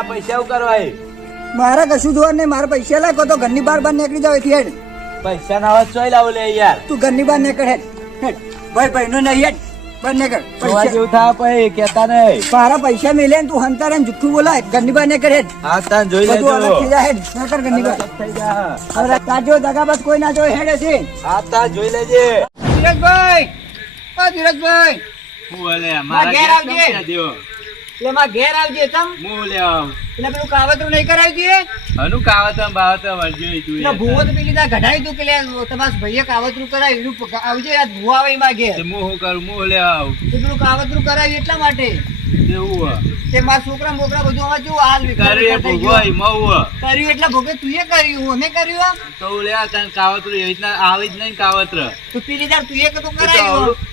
આ પૈસા એવું કરવા મારા કશું જોવા નહીં. મારા પૈસા લાગો તો ઘરની બહાર બહાર નીકળી જાવ એથી હેડ. પૈસા ના હોય ચોઈ લાવું લે યાર. તું ઘરની બહાર નીકળ હેડ. હેડ. ભાઈ ભાઈ નું નહીં હેડ. બહાર નીકળ. પૈસા. જેવું થાય પછી કેતા નહીં. મારા પૈસા મેલે ને તું હંતારે ને જુઠ્ઠું બોલાય. ઘરની બહાર નીકળ હેડ. હા તાન જોઈ બધું અલગ થઈ લેજો જાય હેડ નીકળ ઘરની બહાર. થઈ જા. હવે તાજો દગાબાજ કોઈ ના જોઈ હેડ છે. હા જોઈ લેજે. ધીરજભાઈ! ઓ ધીરજભાઈ! બોલે મારા ઘેર ઘેર આવજે. એટલે મારા ઘેર આવજે તમ. હું એટલે પેલું કાવતરું નહીં કરાવી દઈએ? હનું કાવતમ બાવતમ વળગ્યું તું એટલે ભૂવો તો પેલી કે લે તમારા ભાઈએ કાવતરું કરાવ્યું એનું આવજે આ ભૂવો આવે ઘેર. હું શું કરું? હું આવ પેલું કાવતરું કરાવ્યું એટલા માટે? હે. તે મારા છોકરા મોકરા બધું આમાં જેવું હાલ ભોગવાય, ગયું. મવું. કર્યું એટલે ભોગે તુંએ કર્યું અમે કર્યું? તો લે આ કાવતરું એવી રીતના આવી જ નહીં કાવત્ર. તો પેલી તાર તુંએ કે તો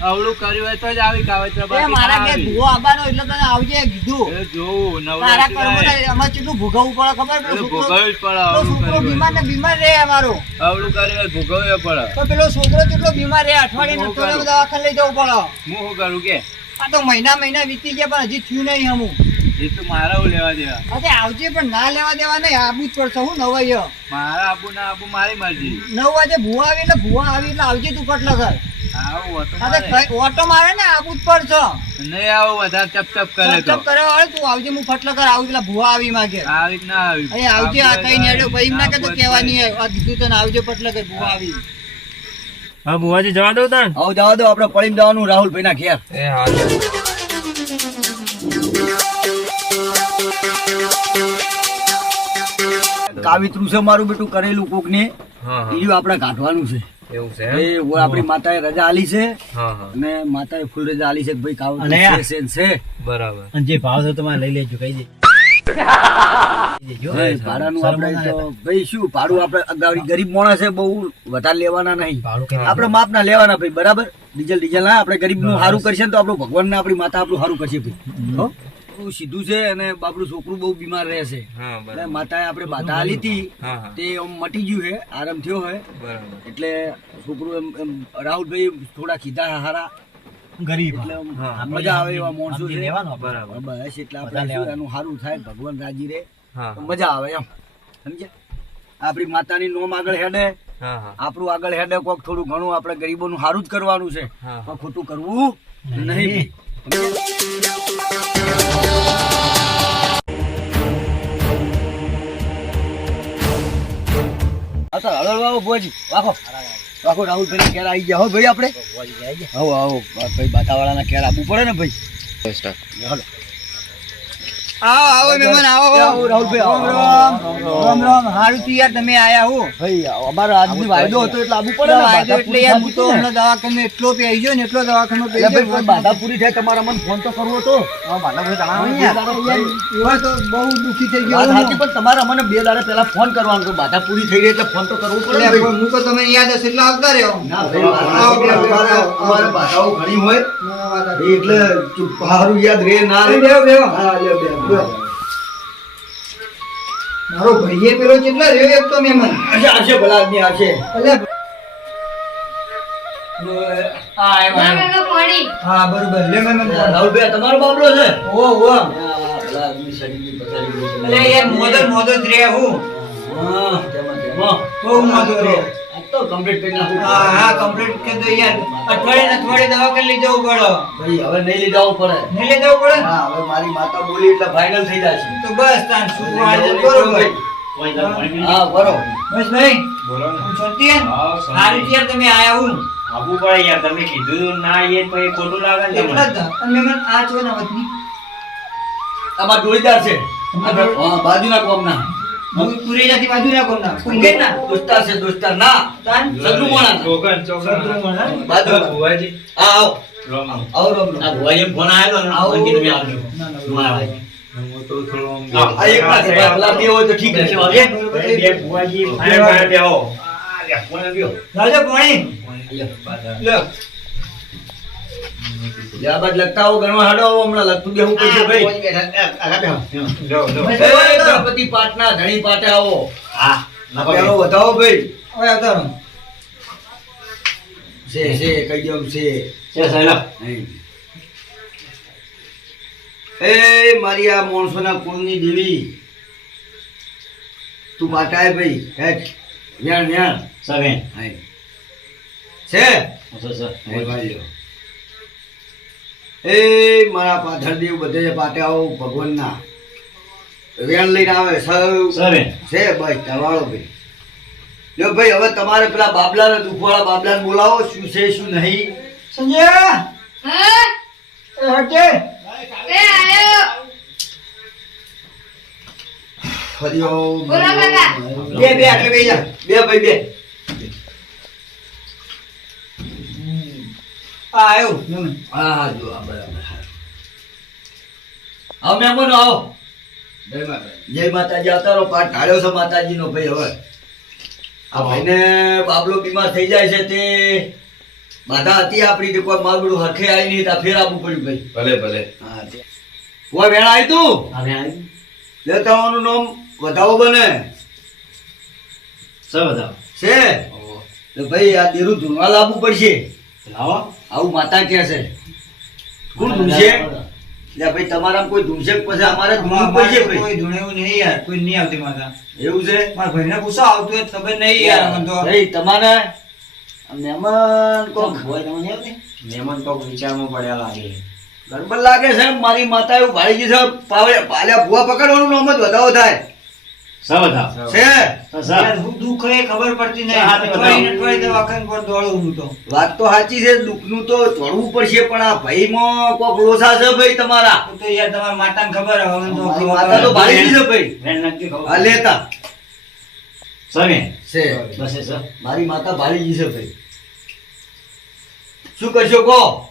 અવળું કર્યું હોય તો જ આવી કાવત્ર બાકી મારા ના ઘેર આવી. એટલે તને આવજે કીધું. એ જોવું તારા કેટલું ભોગવવું પડે ખબર? ભોગવવું જ પડે છોકરો બીમાર ને બીમાર રહે અમારો. અવળું કર્યું ભોગવવું પડે. તો પેલો છોકરો કેટલો બીમાર રહે? અઠવાડિયે કરું? દવાખાને લઈ જવું પડે. હું શું કરું કે? આ તો મહિના મહિના વીતી ગયા પણ હજી થયું નહીં હમું. એ તો મારા લેવા દેવા. અરે આવજે પણ ના લેવા દેવા નહીં. આબુ જ પડશે હું નવાઈ મારા આબુ ના આબુ મારી મરજી. નવ વાગે ભૂવા આવી એટલે ભૂવા આવી એટલે આવજે તું કટલો ઘર તો. ઓટો મારે ને આબુ જ પડશે. નહીં આવું વધારે ચપ ચપ કરે તો. ચપ કરે વાળો તું આવજે હું ફટલો કર આવું પેલા ભૂવા આવી માગે. આવી ના આવી. અહીં આવજે આ કઈ નેડ્યો ભાઈ એમ ના કે જ કહેવાની આ કીધું તને આવજે પટલો ઘર ભૂવા આવી. હા બુવાજી જવા દો તાણ આવો જવા દો આપણે પડીને જવાનું રાહુલભાઈ ના ઘેર. એ હા કાવિત્રું છે મારું બેટું કરેલું કોક ને હા હા. બીજું આપણે કાઢવાનું છે. એવું છે એ આપણી માતાએ રજા આલી છે. હા હા. અને માતાએ ફૂલ રજા આલી છે કે ભાઈ કાવિત્રું છે છે. બરાબર. અને જે ભાવ છે તમારે લઈ લેજો કહી દેજો ભાડાનું આપણે તો ભાઈ શું ભાડું આપણે અગાઉ ગરીબ માણસ છે બહુ વધારે લેવાના નહીં. આપણે માપ ના લેવાના ભાઈ બરાબર? ડીઝલ ડીઝલ ના આપણે ગરીબનું સારું કરશે ને તો આપણું ભગવાન ને આપણી માતા આપણું સારું કરશે ભાઈ. હો? સીધું છે અને આપણું છોકરું બહુ બીમાર રહે છે. એટલે માતાએ આપણે બાધા આલી હતી તે મટી ગયું છે આરામ થયો છે. એટલે છોકરું એમ એમ રાહુલભાઈ થોડા કીધા હારા. ગરીબ. એટલે મજા આવે એવા માણસો છે. લેવાનો આપણે. બરાબર. બસ એટલે આપણે એનું સારું થાય ભગવાન રાજી રહે. મજા આવે એમ. સમજ્યા? આપણી માતાની નોમ આગળ હેડે. આપણું આગળ હેડે કોક થોડું ઘણું આપણે ગરીબોનું સારું જ કરવાનું છે. ખોટું કરવું નહીં. આ તો હળો વાવો ભુવાજી, વાગો. વાગો, રાહુલભાઈના ઘેર આવી ગયા હો ભાઈ આપણે આવો આવો ભાઈ બાટાવાળાના ઘેર આપવું પડે ને ભાઈ હાલો. આવો આવો મહેમાન આવો આવો, આવો. રાહુલભાઈ, રામ. રામ રામ. રામ હારું તું યાર તમે આયા હો. ભાઈ અમારો આજની વાયદો હતો એટલે આવવું પડે વાયદો એટલે યાર હું તો હમણાં દવાખાને એટલો પેઈ ગયો ને એટલો દવાખાનો પેઈ ગયો કોઈ બાધા. પૂરી થાય તમારા મને ફોન તો કરવો હતો યાર, એવા તો બહુ દુખી થઈ ગયો વાત પણ તમારે મને બે દાડા પહેલા ફોન કરવાનો તો બાધા પૂરી થઈ રહી એટલે ફોન તો કરવો પડે. હું તો તમે યાદ હશે એટલે આવતા રહ્યો ના ભાઈ, અમારે- બાધાઓ ઘણી હોય. એટલે હારું યાદ રે ના રે. હા. મારો ભાઈએ પેલો કેટલા રહ્યો એક તો મહેમાન? આવશે, આવશે, ભલા આદમી આવશે. હા બરોબર. લે મહેમાન. રાહુલભાઈ, આ તમારો બાબલો છે? ઓ ઓ. એટલે યાર મોદો મોદો જ રે હું. હા, તેમાં, તેમાં. બહુ મોદો રે આ તો complete કરી નાખું. હા હા કમ્પ્લીટ કે તો યાર. અઠવાડિયે ને અઠવાડિયે દવાખાને લઈ જવું પડે? ભાઈ, હવે નહીં લઈ જવું પડે. નહીં લઈ જવું પડે? હા હવે મારી માતા બોલી એટલે ફાઇનલ થઈ જશે તો બસ તાન શું વાળજે. બરોબર. હા બરોબર બસ ભાઈ. બોલો ને. શાંતિ હા, સારી યાર તમે આયા હું. આવવું પડે યાર તમે કીધું ના એ તો એ ખોટું લાગે ને તમને. અને આ છો ને વતની. જોડીદાર છે. બાજુના કોમના પૂરી જાતી બાજુ ના કોણ ના. કુંગે ના. દોસ્તાર છે દોસ્તાર. ના. તાન. સગલું મોણા ચોકન ચોકન સગલું મોણા. બાજુના. ભુવાજી. આવો. રામ. આવો રામ રામ. આવો. હું તો થોડો આમ આ એક ના છે, પેલા બે હોય તો ઠીક રહેશે બે બે ભુવાજી ભાઈ લખતા આવો ગણવા હાડો હમણાં લગતું બેહવું પડશે ભાઈ. લો, લો. એ, ગણપતિ પાટના ધણી પાટે આવો. હા વધાવો ભાઈ. હવે રહો. છે છે કઈ દો છે. છે સાહેબ એ મારી આ માણસોના કુળની દેવી તું પાટાય ભાઈ. હેઠ. વ્યાણ વ્યાણ. સવેન છે? Sir sir. એ મારા પાછળ દેવ બધે પાટે આવો ભગવાનના વેણ લઈને આવે સૌ છે ભાઈ તરવાળો ભાઈ. જો ભાઈ હવે તમારે પેલા બાબલાને દુખવાળા બાબલાને બોલાવો શું છે શું નહીં. સંજય! હા હટે. એ આયો. હરિઓમ બોલો કાકા. બે બે આટલે બે બે ભાઈ બે. આવ્યો હા હા જો આ બરાબર હા. આવો મહેમાનો આવો. જય માતાજી. રહો પાઠ ઢાળ્યો છે માતાજીનો ભાઈ હવે. આ ભાઈને બાબલો બીમાર થઈ જાય છે તે બાધા હતી આપણી તે કોઈ માગડું હરખે આવી નહીં તા ફેર આપવું પડ્યું ભાઈ. ભલે ભલે. હા કોઈ વેણ આવી તું? હવે આવી લે તમારું નામ વધાવો બને. સર બતાવો છે? ભાઈ આ દેરું ધૂણવા લાવવું પડશે. લાવો. આવું માતા કે છે. કોણ ધૂમશે લે ભાઈ તમારા કોઈ ધૂમશે પછી અમારે ધૂમવું પડશે ભાઈ? કોઈ ધૂણેવું નહીં યાર કોઈ નહીં આવતી માતા. એવું છે? મારા ભાઈને ગુસ્સો આવતું હોય તમે ખબર નહીં યાર મને તો. ભાઈ તમારે મહેમાન કોક મહેમાન કોક વિચારમાં પડ્યા લાગે. ગરબડ લાગે છે મારી માતા એવું ભાઈ ગઈ છે પાવે પાલ્યા ભૂવા પકડવાનું નામ જ વધાવો થાય. સર છે? યાર હું દુઃખ એ ખબર પડતી નહીં. હા, તે અઠવાડિયે બતાવો. અઠવાડિયે દવાખાને પર દોડું હું તો. વાત તો સાચી છે દુઃખનું તો દોડવું પડશે પણ આ ભાઈમાં કોક લોસા છે ભાઈ તમારા? તો યાર તમારા માતાને ખબર હવે તો મારી માતા તો ભારી છે ભાઈ. ખબર લેતા. સવેન છે. બસ સર મારી માતા ભારી છે ભાઈ. શું કરશો કહો?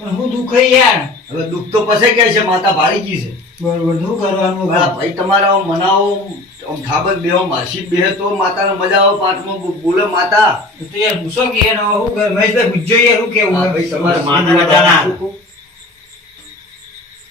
પણ હું દુઃખ એ યાર. હવે દુઃખ તો પછી કે છે માતા ભારી ગઈ છે. બરોબર શું કરવાનું ભાઈ તમારા મનાવો આમ ઠાબક બેહો માસી બેહે તો માતાને મજા આવે પાઠમાં બોલે માતા. તો યાર પૂછો કે યાર હું શું મહેશભાઈ પૂછજો યાર શું કેવું ભાઈ તમારે માતા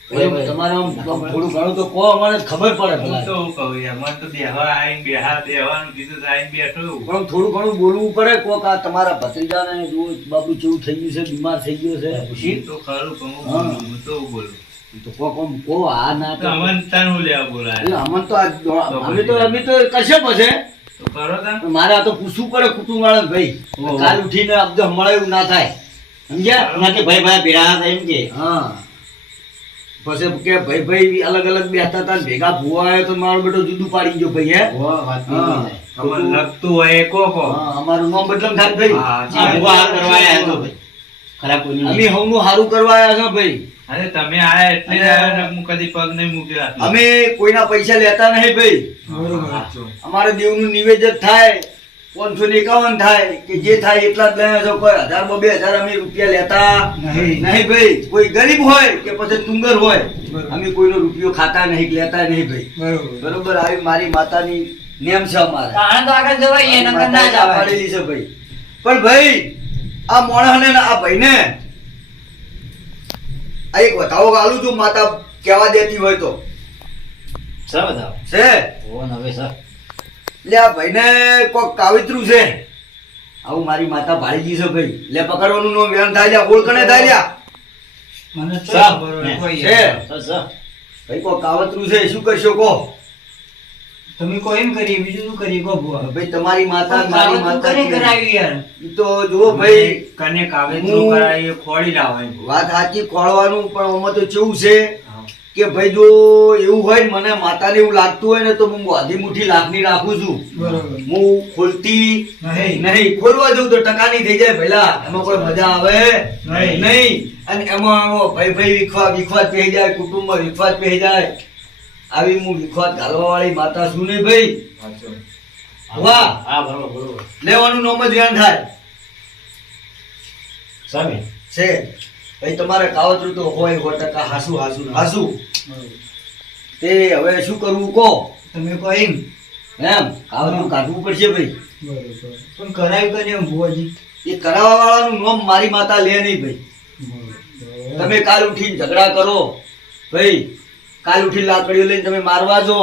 તમારે થોડું ઘણું તો કહો અમને ખબર પડે હું તો કહું યાર તો બેહવા આઈને બેહા બેહવાનું કીધું આઈને બેઠો. પણ થોડું ઘણું બોલવું પડે કોક આ તમારા ભત્રીજાને જુઓ બાપુ કેવું થઈ ગયું છે બીમાર થઈ ગયો છે. હું તો ખરું પણ હું હા. બોલું હું તો બોલું? તો કોક આમ કહો આ ના તો તો અમન તાન લેવા બોલાય. એટલે તો અમે તો અમે તો કરશે પછી? તો કરો તાન પણ મારે આ તો પૂછવું પડે કુટુંબ વાળા ભાઈ કાલ ઉઠીને અબજો હમણાં એવું ના થાય. સમજ્યા? નથી ભાઈ ભાઈ ભેડા એમ કે. હા. પછી કે ભાઈ ભાઈ અલગ અલગ બેઠા હતા ભેગા ભૂવા તો મારો બેટો જુદું પાડી ગયો ભાઈ હે? ઓ વાત હા. અમન લગતું હોય કો કો અમારું નામ બદલમ થાય ભાઈ. ભૂવા હાલ કરવા ભાઈ. ખરાબ કોઈ અમે નહીં હારું કરવા આવ્યા છો ભાઈ. અરે તમે આયા એટલે ને હું કદી પગ નહીં મૂક્યા. અમે કોઈના પૈસા લેતા નહીં ભાઈ. બરોબર. હા. અમારે દેવનું નિવેદન થાય. પાંચસો ને એકાવન થાય કે જે થાય એટલા જ લઈએ છો કોઈ હજાર બે હજાર અમે રૂપિયા લેતા. નહીં. નહીં ભાઈ. કોઈ ગરીબ હોય કે પછી તુંગર હોય. અમે કોઈનો રૂપિયો ખાતા નહીં લેતા નહીં ભાઈ. બરોબર. આવી મારી માતાની નિયમ છે અમારે. તો આગળ જવાય એના ના જવાય પાડેલી છે ભાઈ. પણ ભાઈ આ મોણસને ને આ ભાઈને આ એક વધાવો આલુ છું માતા કહેવા દેતી હોય તો. સર બતાવો છે? ઓ નવે સર. એટલે આ ભાઈને કોક કાવિત્રું છે. આવું મારી માતા ભાળીજી છે ભાઈ. લે પકડવાનું નો વ્યન થાય લ્યા ઓળખણે થાય લ્યા. મને ભાઈ કોક કાવતરું છે શું કરશો કો તમે કોઈ એમ કરીએ બીજું શું કરીએ કહો ભુવા. ભાઈ તમારી માતા મારી માતા કરી કરાવી યાર. તો જુઓ ભાઈ. કને કાવેતરું કરાય એ ખોડી વાત સાચી ખોળવાનું પણ ઓમાં તો કેવું છે? કે ભાઈ જો એવું હોય ને મને માતાને એવું લાગતું હોય ને તો હું વાધી મુઠ્ઠી લાખની રાખું છું. બરોબર. હું ખોલતી નહીં. નહીં. ખોલવા દઉં તો ટકાની થઈ જાય પહેલા એમાં કોઈ મજા આવે? નહીં. નહીં. અને એમાં ભાઈ ભાઈ વિખવા વિખવાદ પહેરી જાય કુટુંબમાં વિખવાદ પહેરી જાય. આવી હું વિખવાદ ઘાલવા વાળી માતા શું નહીં ભાઈ? વાહ. હા બરોબર બરોબર લેવાનું નોમ જ ધ્યાન થાય. સામે છે. ભાઈ તમારે કાવતરું તો હોય સો ટકા હાસુ હાસુ હાસુ. તે હવે શું કરવું કહો? તમે કહો એમ. એમ? કાવતરું કાઢવું પડશે ભાઈ. બરોબર. પણ કરાવ્યું કરી એમ ભુવાજી? એ કરાવવા વાળાનું નામ મારી માતા લે નહીં ભાઈ. તમે કાલ ઉઠીને ઝઘડા કરો. ભાઈ કાલ ઉઠી લાકડીઓ લઈને તમે મારવા જો.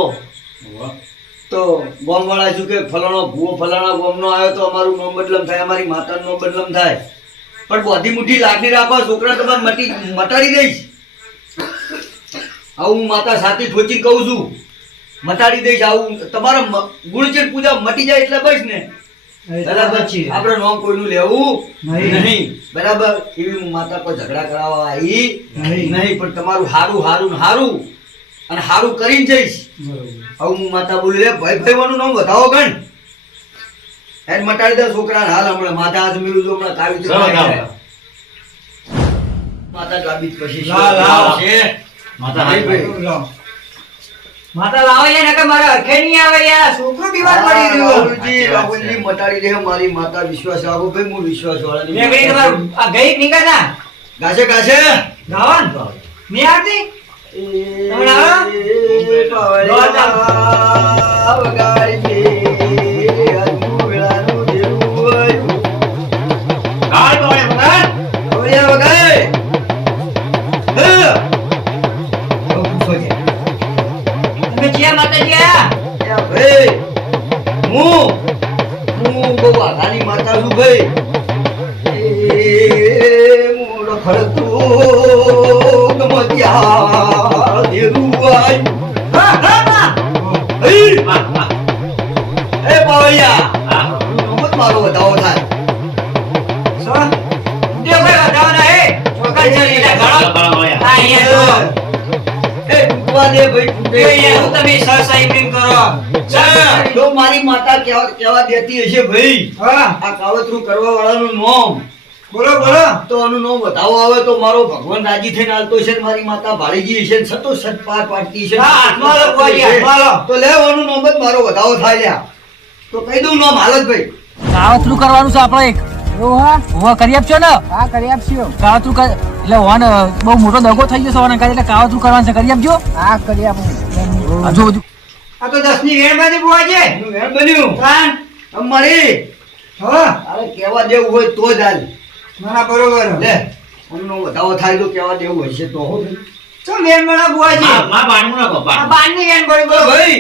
તો ગોમવાળા શું કે ફલાણો ભૂવો ફલાણા ગોમનો આવ્યો તો અમારું નોમ બદલમ થાય અમારી માતાનું નો બદલમ થાય. પણ બધી મુઠ્ઠી લાકડી રાખો છોકરા તમારે મટી મટાડી દઈશ. આવું માતા સાથી ઠોચી કહું છું. મટાડી દઈશ આવું. તમારા ગુણચેર પૂજા મટી જાય એટલે બસ ને. બરાબર? આપણે નામ કોઈનું લેવું નહીં. બરાબર? એવી હું માતા પર ઝઘડા કરાવવા આવી નહીં. પણ તમારું હારું હારું ને હારું. અને હારું કરીને જઈશ. હવે હું માતા બોલી લે ભાઈ ભાઈવાનું નામ વધાવો ગણ. એને મટાડી દે છોકરા હાલ હમણાં માતા હાથ મેળવું જો હમણાં કાવી તો સૌ થાય વધાવો. જાય. માતા ગાબી પછી. છે. માતા ભાઈ, ભાઈ. માતા લાવો યાર નકર મારા અરખે નહીં આવે યાર. છોકરો બીમાર પડી રહ્યો? રાહુલજી, બાબુજી મટાડી દે મારી માતા વિશ્વાસ રાખો. ભાઈ હું વિશ્વાસ વાળાની મેઘડી તમાર આ ગઈ નીકળના ગાશે ગાશે. ગાવન મે આરતી તમને આવે? આયા એ હું હું બહુ આઘાની માતા છું ભાઈ એ મૂળ ખડતું ગમત્યા દેરું આય હા હા હા હઈ! વાહ, વાહ. એ પાવડિયા હા. નોમત મારો વધાવો થાય સો દે ભાઈ વધાવના હે છોકરા છે એટલે ઘણો ગાળ. આ અહીંયા એ ટૂંકવા દે ભાઈ તો ટૂંકે. એ યાર હું પ્રેમ કરો. જો મારી માતા કેવા કેવા દેતી હશે ભાઈ. હા. આ કાવતરું કરવા વાળાનું નોમ. બોલો બોલો. તો આનું નામ વધાવો આવે તો મારો ભગવાન રાજી થઈને હાલતો હશે ને મારી માતા ભાળીજી હશે ને સતો સત પાર પાડતી ને લો. તો લે આનું નામ જ મારો વધાવો થાય લ્યા. તો કહી દઉં નામ હાલત ભાઈ. કાવતરું કરવાનું છે આપણે એક. કરી આપશો ને? હા કરી આપશો. કાવતરું કર એટલે હોન બહુ મોટો દગો થઈ ગયો છે કારણે એટલે કાવતરું કરવાનું છે કરી આપજો. હા કરી આપું. હજુ બધું આ તો દસની વેણ બાજી બુઆજી છે. વેણ બન્યું કાન આમ મારી. હા. અરે કેવા દેવું હોય તો જ હાલ. ના બરોબર. લે અમનો વધાવો થાય તો કેવા દેવું હશે તો હો. ચમ વેણ મળા છે? મા માં ના બાપા આ બાણું. બારની વેણ પડી તો બોલો ભાઈ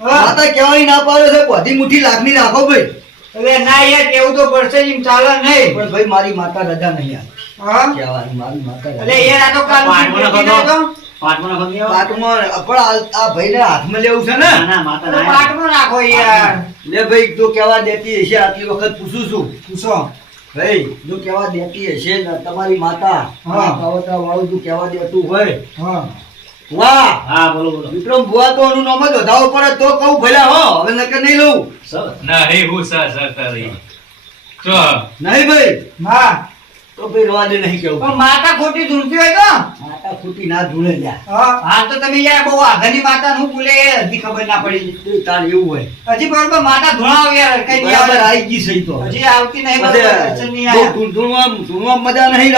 હા. માતા કહેવાની ના પાડે છે બધી મુઠ્ઠી લાખની રાખો ભાઈ. અરે ના યાર કેવું તો પડશે એમ ચાલે નહીં. પણ ભાઈ મારી માતા રજા નહીં યાર હાથમાં લેવું છે ને? ના, ના, માતા તો યાર. લે ભાઈ કેવા દેતી હશે? આટલી વખત પૂછું છું. પૂછો. ભાઈ જો કેવા દેતી હશે ને? તમારી માતા હા. કાવતરા વાળું તું કેવા દેતું હોય? હા. વાહ! હા, બોલો, બોલો. વિક્રમ ભુવા તો આનું નામ જ વધાવો પડે તો કહું ભલા હો હવે નકર નહીં લઉં. ના નહીં હું સર સર તારી નહીં ભાઈ. હા. તો ભાઈ રવા નહીં કેવું. પણ માતા ખોટી ધૂળતી હોય તો? માતા ખોટી ના ધૂળે જા હા. હા તો તમે યાર બહુ આધાની માતા નું ભૂલે એ હજી ખબર ના પડી. તો તાર એવું હોય. હજી બરોબર માતા ધૂણાવ યાર કઈ નહીં બરાબર આવે. ગઈ સહી તો હજી આવતી નહીં બરોબર ધૂળ- ધૂળમાં- ધૂળમાં મજા નહીં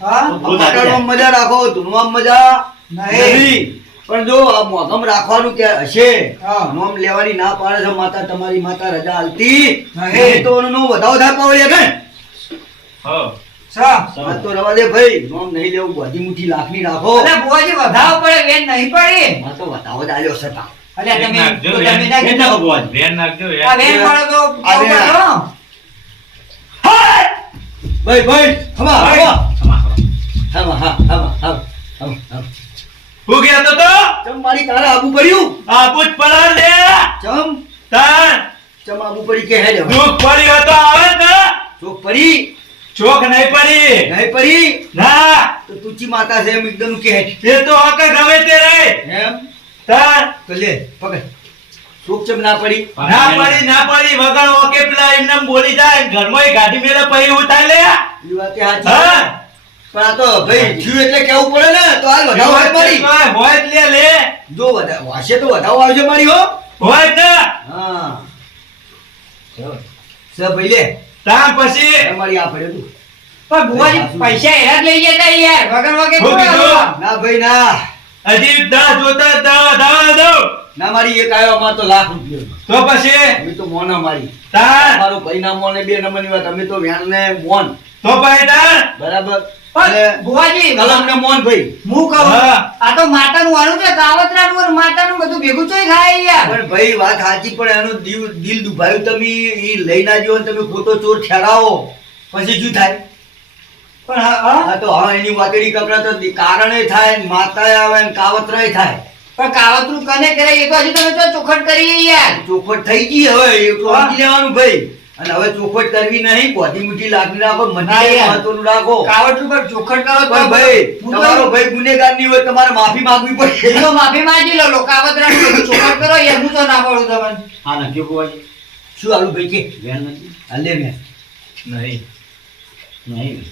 હા? લાગી જાય. મટાડવામાં મજા રાખો ધૂળમાં મજા નહીં. પણ જો આ મોઘમ રાખવાનું કે હશે હા. નોમ લેવાની ના પાડે છે માતા તમારી માતા રજા હાલતી તો એનો નોમ થાય પાવડિયા કે? હો. તો રવા દે ભાઈ નોમ નહીં લેવું બધી મુઠ્ઠી લાખની રાખો. અરે બુઆજી વધાવો પડે વેન નહીં પડી. આ તો વધાવો જ આલ્યો છે તા. તમે તો તમે ના કેમ કીધું. નાખો બુવાજી? નાખજો આ વેન પડે તો આ ભાઈ ભાઈ હમા હમા. હમા હા હમા હમા હમા. હું. કહેતો તો ચમ મારી તારા આબુ પડ્યું આબુ જ પડા લે. ચમ? તાર. ચમ આબુ પડી કે હે લે પડી હતો આવે ને. ચોક પડી? ચોક નહીં પડી? નહીં પડી? ના. તો તુચી માતા છે એમ એકદમ કે એ તો હક ગમે તે રે એમ? તાર તો લે પકડ. ચોક ચમ ના પડી? ના પડી ના પડી. વગર ઓકે પેલા એમને બોલી જાય ઘરમાં ગાડી મેળે પછી ઉતાર લે. એ વાતે સાચી. હા. પણ આ તો ભાઈ થયું એટલે કેવું પડે ને? તો આ વધાવો હોય મારી. હોય હોય લે લે. જો વધાવો હશે તો વધાવો આવશે મારી હો. હોય ને. હા. ભાઈ લે. તાન પછી એ મારી આ પડ્યો પણ પૈસા લઈ જતા યાર વગર વગર. ના ભાઈ હજી જોતા મારી એક આવ્યો અમાર તો લાખ રૂપિયો. તો પછી? અમે તો મોન અમારી. તાન મારું ભાઈ ના મોને બે નંબરની વાત અમે તો વ્યાન ને મોન. તો તાન બરાબર. પણ બુઆજી કલમ ને મોન ભાઈ. હું કહું. આ તો માતાનું વાળું છે માતાનું બધું ભેગું ચોય થાય યાર. પણ ભાઈ વાત સાચી પણ એનું દિલ દિલ દુભાયું તમે એ લઈ ના જો તમે ખોટો ચોર ઠેરાવો પછી શું થાય? પણ હા, હા. તો હા એની વાતડી કપડા તો કારણે થાય માતા આવે ને કાવતરાય થાય. પણ કાવતરું કને કરે એ તો હજી તમે ચોખટ કરી યાર. ચોખટ થઈ ગઈ હવે એ તો લેવાનું ભાઈ. અને હવે ચોખવટ કરવી નહીં બોધી મુઠી લાગણી રાખો ના મહત્વનું રાખો. કાવતરું પર ચોખટ કરો પણ ભાઈ તમારો ભાઈ ગુનેગાર નહીં હોય તમારે માફી માંગવી પડશે એનો માફી માંગી લો લો રાખો ચોખટ કરો હું તો ના પાડું તમને. હા નાખ્યો ભુવાજી શું આલુ ભાઈ કે? વેણ નથી. અલે મે નહીં. નહીં.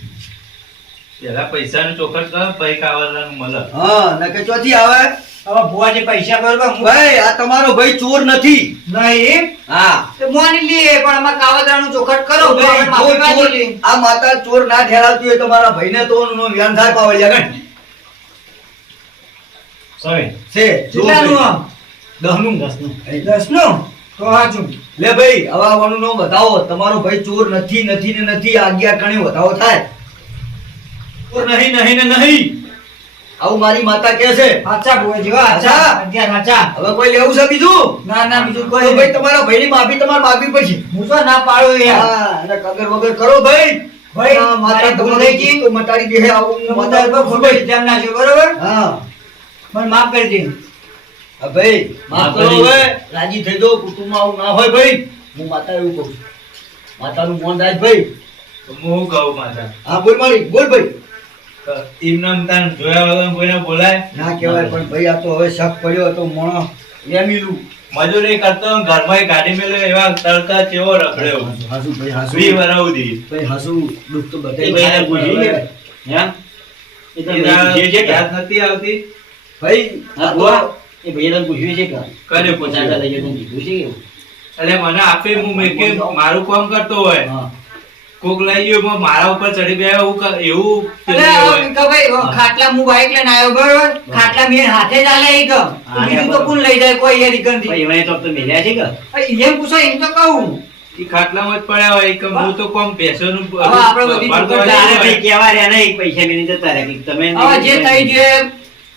પેલા પૈસાનું ચોખટ કરો પછી કાવતરાનું મળે હા નકે ચોથી આવે. હવે ભુવાજી પૈસા બરોબર ભાઈ આ તમારો ભાઈ ચોર નથી. નહીં? હા. તો માની પણ ચોખટ કરો ભાઈ, માફી માંગી આ માતા ચોર ના ઠેરાવતી હોય તમારા ભાઈને તો નો વ્યાન થાય પાવલિયા ગણ. સોય છે કેટલાનું ભાઈ. દસનું દસનું. દસનું? તો હાચું લે ભાઈ હવે આવવાનું નો બતાવો તમારો ભાઈ ચોર નથી નથી ને નથી આજ્ઞા કણે બતાવો થાય. ચોર નહીં નહીં ને નહીં. આવું મારી માતા કે છે. હાચા બોય હાચા હાચા? અગિયાર હાચા હવે કોઈ લેવું છે બીજું? ના ના બીજું કોઈ ભાઈ તમારા ભાઈની માફી તમારે માફી પડશે. હું તો ના પાડો યાર. હા અને કગર વગર કરો ભાઈ. ભાઈ, મારા માતા મારી કી તો મટાડી દેહે આવું માતા. પર ખોટો ઇલ્ઝામ નાખ્યો બરોબર? હા. મને માફ કરી દે. હા ભાઈ માફ કરો. હવે. રાજી થઈ દો કુટુંબમાં આવું ના હોય ભાઈ. હું માતા એવું કહું માતાનું મોન રાજ ભાઈ. તો હું કહું માતા? હા બોલ મારી બોલ ભાઈ. એમનામ તાન જોયા વગર કોઈને બોલાય? ના કહેવાય પણ ભાઈ આ તો હવે શક પડ્યો તો મોણો એમીલું મજૂરી કરતો ઘરમાં ગાડી મેલે એવા તડકા ચેવો રખડ્યો. હાસુ ભાઈ હાસુ. વી વરસ ભાઈ હાસુ દુઃખ તો એ બધાય ભાઈને પૂછ્યું ભાઈ હે? એ તો ભાઈ પૂછ્યું છે કે યાદ નથી આવતી. ભાઈ હા આ એ ભાઈએ તને પૂછ્યું છે કે? કરે પચાસ લઈ જતો કીધું એટલે મને આપે હું મેં કે મારું કામ કરતો હોય. કોક લઈ ગયો મારા ઉપર ચડી ગયા એવું એવું ખાટલા હું બાઈક લઈને આવ્યો બરોબર? ખાટલા મેં હાથે જ આલે ગમ. બીજું તો કોણ લઈ જાય કોઈ યાર ઈ ભાઈ તો તો મેલ્યા છે કે? એમ પૂછો એમ તો કહું. ઈ ખાટલામાં જ પડ્યા હોય કે હું. તો કોમ ભેંસોનું હવે આપણે બધી તારે ભાઈ કેવા રહ્યા નહીં પૈસા મેલી જતા રહ્યા. તમે હવે જે થઈ જે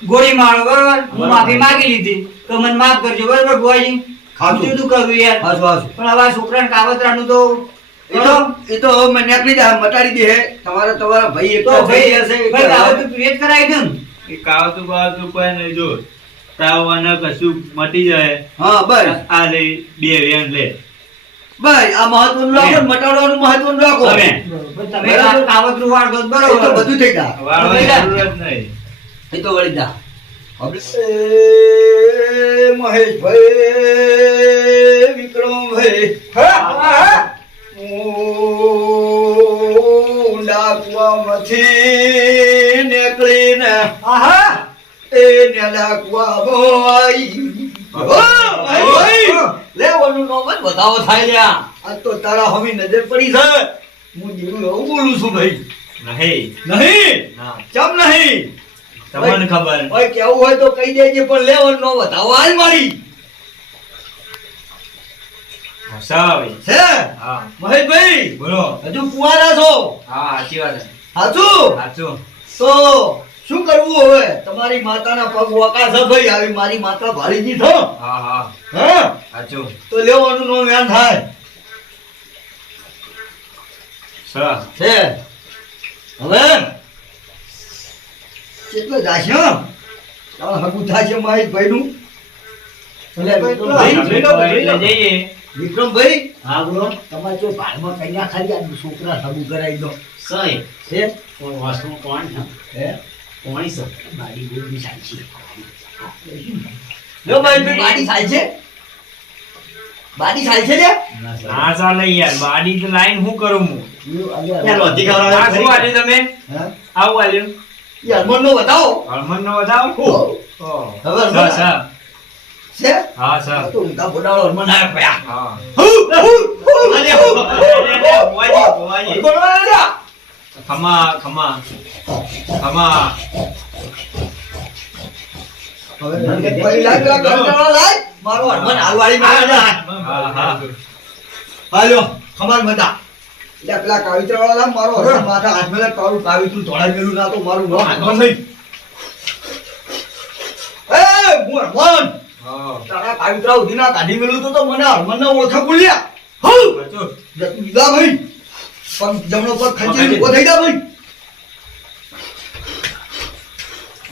ગોળી મારો બરોબર? હું માફી માંગી લીધી. તો મને માફ કરજો બરોબર બોય ખાતું કરું યાર? બસ બસ પણ હવે છોકરાને કાવતરાનું તો એ તો એ તો હવે મને નીકળી જાય મટાડી દે તમારા તમારા ભાઈ તો ભાઈ જશે ભાઈ એટલે કાવતરું એ જ કરાવી દે ને. ઈ કાવતું બાવતું કોઈ નહીં જો તાવ અને કશું મટી જાય હા બસ. આ લે બે વેણ લે. ભાઈ આ મહત્વનું રાખો મટાડવાનું મહત્વનું રાખો. તમે. તમે બરાબર. કાવતરું વાળો તો બધું થઈ જાય. વાળો જરૂર જ નહીં. એ તો વળી જા. એ મહેશભાઈ વિક્રમભાઈ. હું. ડાકવામાંથી નીકળીને આહા! એ ને ડાકવામાં આવી. ઓ, ભાઈ, ભાઈ, લે ઓલું નામ જ બતાવો થાય લ્યા. આ તો તારા હમી નજર પડી છે. હું જીરું એવું બોલું છું ભાઈ. નહીં. નહીં? ચમ નહીં? તમને ખબર. ભાઈ કેવું હોય તો કહી દેજે પણ લેવાનું નો બતાવો હાલ મારી. હસાવે. છે હા. મહેશભાઈ બોલો. હજુ કુંવારા છો? હા સાચી વાત છે. સાચું સાચું તો શું કરવું હવે? તમારી માતાના પગ વાંકા છે ભાઈ આવી મારી માતા ભાળીજી છો? હા હા. હા? સાચું તો લેવાનું નો વ્યાન થાય. સર છે હવે? કેટલો જાશે હો? તારા હગું થાશે મહેશભાઈ નું એટલે જઈએ વિક્રમભાઈ? હા બોલો. તમારે જો ભાડમાં કન્યા ખાલી આ છોકરા હગું કરાવી દો. સહી છે? પણ વસ્તુ કોણ છે? હે? કોણ છે? મારી ગોળી સાચી લો ભાઈ ભાઈ. બાડી થાય છે? બાડી ચાલે છે લે ના ચાલે યાર. બાડી તો લાઈન હું કરું હું? ચાલો અધિકાર આ શું આલ્યું તમે? હા? આવું આલ્યું યાર હનુમાન નો બતાવો? હળમન નો બતાવો. હવે સર. છે? હા સર. આ તો ઊંધા બોડાળો હનુમાન આવ્યા પયા હા. હુ, હુ, હુ, અરે, હુ. ભુવાજી, ભુવાજી. હનુમાન ખમા ખમા. ખમા. હવે ફરી લાગ, લાગ, કંટાળો લાગ. મારો હનુમાન હાલવાળી માં હા હા. હાલ્યો, ખમાલ મતા. એટલે પેલા કાવિત્રાવાળા લાગ, મારો હનુમાન માથા હાથમાં લાગ, તારું કાવિત્રું ધોળાઈ ગયેલું ના તો મારું નામ હનુમાન નહીં. એ, હું હનુમાન. તારા કાવિત્રા ઉધીના કાઢી મેલું તો મને હરમન ને ઓળખે બોલ્યા. હું બચો. જતું જા ભાઈ. પણ જમણો પર ખંચીને ઊભો થઈ જા ભાઈ.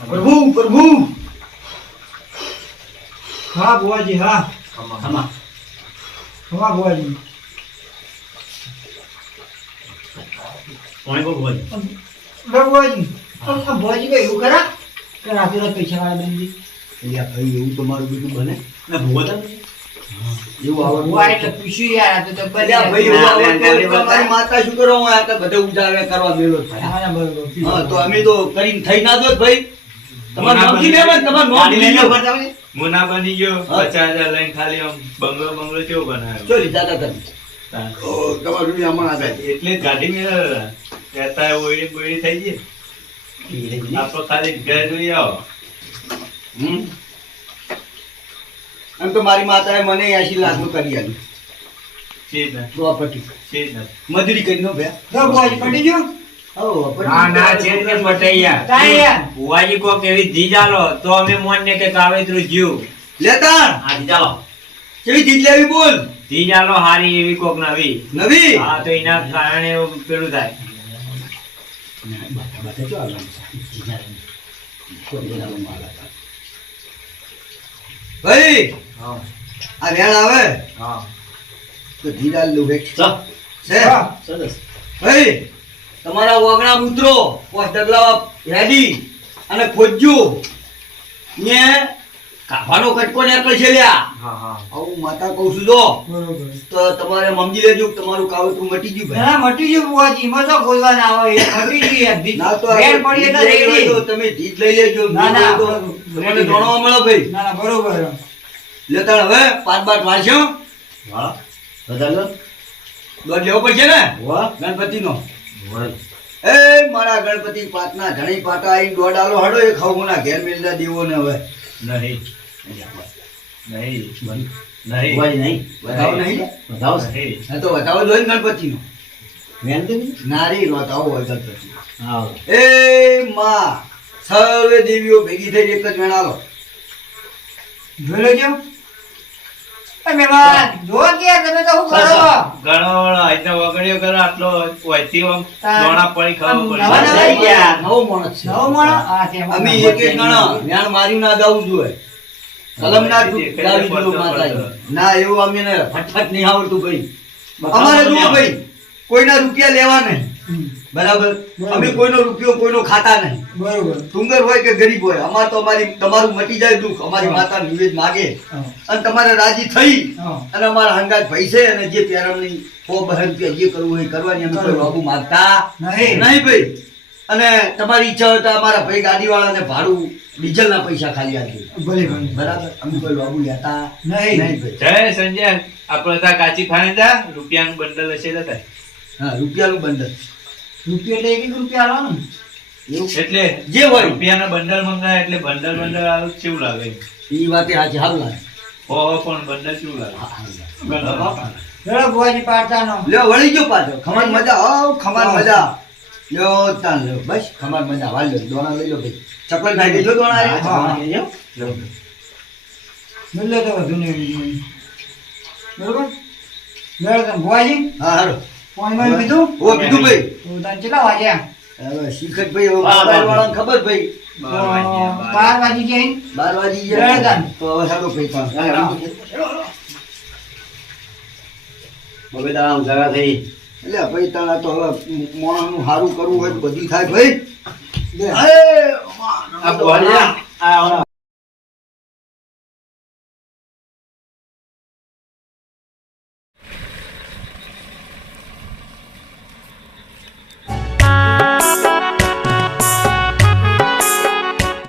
પ્રભુ પ્રભુ હા બુવાજી હા આમાં. હા ભુવાજી કોણ? બુવાજી આ ભુવાજી કઈ એવું કરા કે રાતે પૈસા વાળા બની અલ્યા ભાઈ એવું તમારું બધું બને? ના, એવું ભુવા એટલે પૂછ્યું યાર તો તો અલ્યા ભાઈ એવું ના, આવડતું ના, હોય તો ના, અમારી માતા શું કરવા હોય આ તો બધે કરવા મેલો હા ના, બરોબર. હા તો અમે તો કરીને થઈ ના દો ભાઈ. તમારું નામ કી લેવા તમારું નામ ગાડી લઈને લીધું. ને? મુના બની ગયો હા. પચાસ હજાર લઈને ખાલી આમ બંગલો બંગલો કેવો બનાવ્યો? ચો લીધા તમે? તમારું એટલે ગાડી મેળવ્યા કહેતા ઓયડી બોયડી થઈ ગઈ. આપણે ખાલી ઘર જોઈ આવો. એમ તો મારી માતાએ મને એસી લાખનું. કરી આપ્યું પ્રોપર્ટી મજૂરી કરી નો બે તો ભુવાજી પટી ગયું? ના ના છે ને પટૈયા. કાંઈ કોક એવી ધીજ તો અમે મોનને કે કાવેતરું જીવ લેતા? હા ચાલો. કેવી જીત લેવી બોલ? ધીજ આલો હારી એવી કોક નવી. નવી? હા તો એના કારણે એવું પેલું થાય. ભાઈ હા. આ વેણ આવે? હા. તો ધીરા લું છે? ચાલ. સરસ. ભાઈ તમારા વગણા ઉતરો પોસ ડગલા રેડી અને ખોજજો. ને કાભાનો કટકો નીકળ છે લ્યા. હા હા. માતા કહું છું જો. બરોબર. તો તમારે મમજી લેજો કે તમારું કાવતરું મટી ગયું ભાઈ. ના મટી ગયું તો બોલવા ના આવે મટી ગયું ના તો. તમે જીત લઈ લેજો. ના, ના, તો બરોબર. મને જાણવા મળે ભાઈ. ના ના બરોબર. લેતા હવે પાંચ પાંચ વાંચ્યો. હા. બધા લો. દોઢ લેવો પડશે ને? વાહ. ગણપતિ નો એ મારા ગણપતિ પાતના ધણી પાટા આઈ દોઢ આલો હડો એ ખાવું ના ઘેર મિલતા દેવો ને હવે. નહીં. નહીં નહીં નહીં. બતાવો નહીં. બતાવો નહીં. તો બતાવો જોઈએ ગણપતિ નો નારી બતાવો હોય ગણપતિ. હા. એ માં. સર્વે દેવીઓ ભેગી થઈ એક જ વેણાલો જોઈ લેજો. એ મહેમાન જો કે તમે તો શું કરો? ઘણો આજનો વગડિયો કરો આટલો વહેતી આમ દોણા પડી ખબર નવા નવા ગયા. નવો. માણસ છે. નવો માણસ? હા, તે અમે એક એક ગણા. જ્ઞાન માર્યું ના દાવું જોઈએ. કલમ ના દાવી ના એવું અમે ને ફટફટ નહીં આવડતું ભાઈ. અમારે જો ભાઈ કોઈના રૂપિયા લેવા નહીં. બરાબર? અમે કોઈનો રૂપિયો કોઈનો ખાતા નહીં. બરાબર. સુંદર હોય કે ગરીબ હોય અમાર તો અમારી તમારું મટી જાય દુઃખ. અમારી માતા નિવેદ માગે. અને તમારે રાજી થઈ. અને અમારા હંગાત પૈસે અને જે પેરમની કો બહેન કે જે કરવું હોય કરવાની અમે કોઈ બાબુ માગતા નહીં. નહીં ભાઈ. અને તમારી ઈચ્છા હોય તો અમારા ભાઈ ગાડીવાળાને ભાડું ડીઝલ ના પૈસા ખાલી આપજો. બરાબર? અમે કોઈ બાબુ લેતા નહીં. નહીં ભાઈ. જય સંજય. આપણે કાચી ખાને જા. રૂપિયાનું બંડલ હશે લેતા હા રૂપિયાનું બંધન રૂપિયા એટલે એક એક રૂપિયા આવવાનું. એવું? એટલે જે હોય. રૂપિયાના બંડલ મંગાય એટલે બંડલ બંડલ આવે કેવું લાગે? એ વાતે સાચી હાલ લાગે. હો હો પણ બંડલ કેવું લાગે? ચલો ભુવાજી પાડતાનો. લ્યો વળી ગયો પાછો. ખમણ મજા આવ. ખમણ મજા લ્યો તાન લ્યો. બસ ખમણ મજા વાલ લ્યો દોણા લઈ લો ભાઈ. ચપ્પલ ભાઈ લીધો દોણા હા, લો લ્યો. મિલે તો વધુ નહીં બરોબર? મેળો તો ભુવાજી? હા હારો પાણીમાં પીધું ઓ બીજું ભાઈ. તો તને કેટલા વાગ્યા? હવે શિખર ભાઈ મોબાઈલ વાળાને ખબર ભાઈ. બાર વાગી ગયા બાર વાગી ગયા. તો હવે હાલો ભાઈ પણ હવે થઈ. એટલે ભાઈ તાણા તો હવે મોણાનું સારું કરવું હોય તો બધું થાય ભાઈ. આ